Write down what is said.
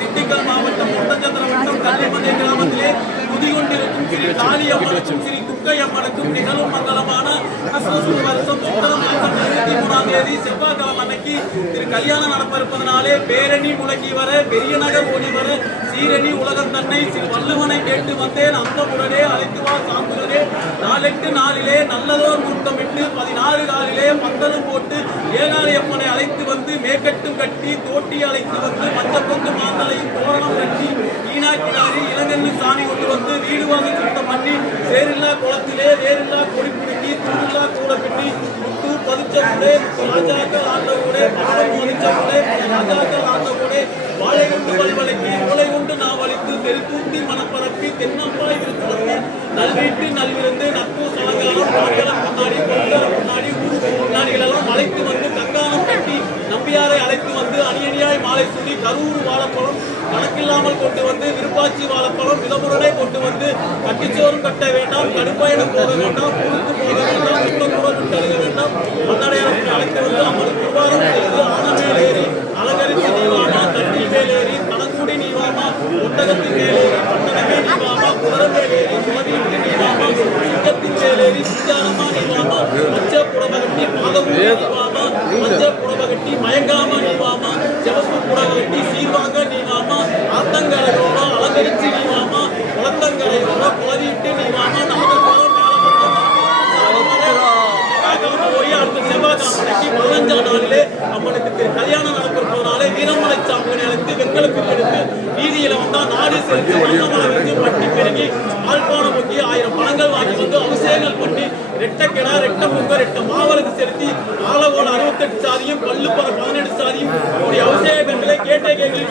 திண்டுக்கல் மாவட்டம் ஒட்டச்சத்திரம் கல்லிமலை கிராமத்திலே குதிகொண்டிருக்கும் ஸ்ரீ காளியம்மனுக்கும் ஸ்ரீ துர்க்கையம்மனுக்கும் நிகழும் மங்களமான வருஷம் உத்தரம் மாதம் 23ஆம் தேதி செவ்வாய்க்கிழமை அன்னைக்கு திரு கல்யாணம் நடப்பிருப்பதனாலே பேரணி முழங்கி வர பெரிய நகர் ஓடி வர சீரணி உலகம் தன்னை சிறு வள்ளுவனை கேட்டு வந்தேன் அந்த உடனே அழைத்து வா சாந்துகளே 4-8 நாளிலே நல்லதோர் முத்தமிட்டு 16 நாளிலே பந்தலும் போட்டு ஏகாலியம்மனை அழைத்து வந்து மேற்கட்டும் கட்டி தோட்டி அழைத்து வந்து மஞ்சப்பொங்கு மாந்தலையும் தோரணம் கட்டி ஈனாக்கினாரி இளங்கண்ணு சாணி கொண்டு வந்து வீடு வாங்கி சுத்தம் பண்ணி சேரில்லா குளத்திலே வேறில்லா கொடி பிடிக்கி தூரில்லா கூட பின்னி முட்டு பதிச்சவுடே ராஜாக்கள் ஆண்டவுடே பட்டம் பதிச்சவுடே ராஜாக்கள் ஆண்டவுடே வாழை கொண்டு வழிவழைக்கி மூளை கொண்டு நாவளித்து தெருக்கூட்டி மனப்பரப்பி தென்னம்பாய் விருத்தத்தை நல்வீட்டு நல்விருந்து நட்பு சலங்காலம் பாடலம் கொண்டாடி பொங்கலம் கொண்டாடி முன்னாடிகளெல்லாம் அழைத்து வந்து கங்கானம் கட்டி நம்பியாரை அழைத்து வந்து அணியணியாய் மாலை சுடி கரூர் வாழைப்பழம் கணக்கில்லாமல் கொண்டு வந்து விருப்பாச்சி வாழைப்பழம் விதமுடனே கொண்டு வந்து கட்டிச்சோறும் கட்ட வேண்டாம் கடுப்பயணம் போக வேண்டாம் புழுத்து போக வேண்டாம் முத்தக்கூட விட்டழுக வேண்டாம் மன்னடையாளத்தை அழைத்து வந்து அமர் குருவாரம் செய்து ஆனமேலேறி அலங்கரித்து நீவாமா தண்ணி மேலேறி தனக்கூடி நீவாமா ஒட்டகத்தின் மேலேறி பட்டணமே நீவாமா குதிரமேலேறி சுமதியிட்டு நீவாமா சிங்கத்தின் மேலேறி சிஞ்சானமா நீவாமா மச்ச புடவகட்டி பாதமூடி நீவாமா மச்ச புடவகட்டி மயங்காம நீவாமா செவப்பு புடவகட்டி சீர்வாங்க நீவாமா ஆத்தங்கரையோட அலங்கரிச்சு நீவாமா குளத்தங்கரையோட குளவிட்டு நீவாமா நாகசோரம் அடுத்த செவ்வாய்க்கிழமைக்கு 15ஆம் நாளிலே அம்மனுக்கு கல்யாணம் நடப்பிருப்பதனாலே வீரமலை சாமிகளை அழைத்து வெண்கலத்தில் எடுத்து வீதியில வந்தா நாடு செலுத்தி வண்ணமலை வந்து பட்டி பெருகி ஆழ்பானம் முக்கி 1000 பணங்கள் வாங்கி வந்து அபிஷேகங்கள் பண்ணி ரெட்ட கிடா ரெட்ட பொங்க ரெட்ட மாவளுக்கு செலுத்தி ஆலகோல 68 சாதியும் பல்லுப்பற 18 சாதியும் அபிஷேகங்களை கேட்ட கேள்வி